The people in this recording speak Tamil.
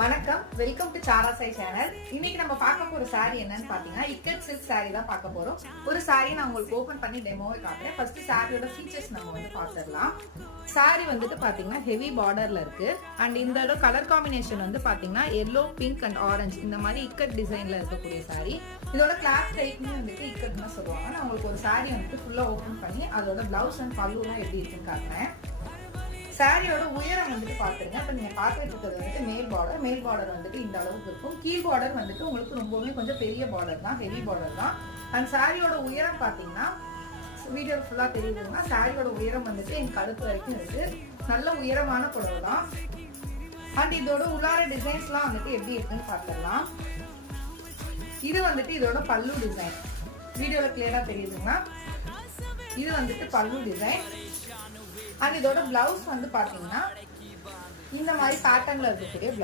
வணக்கம், welcome to Sara Sai channel. இன்னைக்கு நம்ம பார்க்க போற saree என்னன்னு பாத்தீங்கன்னா இக்கட் சில்க் saree தான் பார்க்க போறோம். ஒரு saree நான் உங்களுக்கு ஓபன் பண்ணி டெமோவை காட்டுறேன். ஃபர்ஸ்ட் சாரியோட ஃபீச்சர்ஸ் நம்ம பார்த்துடலாம். saree வந்துட்டு பாத்தீங்கன்னா ஹெவி பார்டர்ல இருக்கு. அண்ட் இந்த கலர் காம்பினேஷன் பாத்தீங்கன்னா எல்லோ, பிங்க் அண்ட் ஆரஞ்சு இந்த மாதிரி இக்கட் டிசைன்ல இருக்கக்கூடிய saree. இதோட கிளாத் டைப்னு இக்கட் தான் சொல்லுவாங்க. நான் உங்களுக்கு ஒரு saree ஃபுல்லா ஓபன் பண்ணி அதோட பிளவுஸ் அண்ட் பல்லுலாம் எப்படி இருக்குன்னு காட்டுறேன். சாரியோட உயரம் பாத்துருங்க. இப்ப நீங்க பார்த்துட்டு இருக்கிறது மேல் பார்டர் இந்த அளவுக்கு இருக்கும். கீழ் பார்டர் உங்களுக்கு ரொம்பவே கொஞ்சம் பெரிய பார்டர் தான், ஹெவி பார்டர் தான். அண்ட் சாரியோட உயரம் பாத்தீங்கன்னா வீடியோ ஃபுல்லா தெரியுதுன்னா சாரியோட உயரம் என் கழுத்து வரைக்கும் இருக்கு. நல்ல உயரமான புடவை தான். அண்ட் இதோட உள்ளார டிசைன்ஸ்லாம் எப்படி இருக்குன்னு பார்த்துடலாம். இது இதோட பல்லு டிசைன் வீடியோல கிளியரா தெரியுதுன்னா இது பல்லு டிசைன். அண்ட் இதோட பிளவுஸ் பாத்தீங்கன்னா இந்த மாதிரி பேட்டர்ன்ல இருக்கக்கூடிய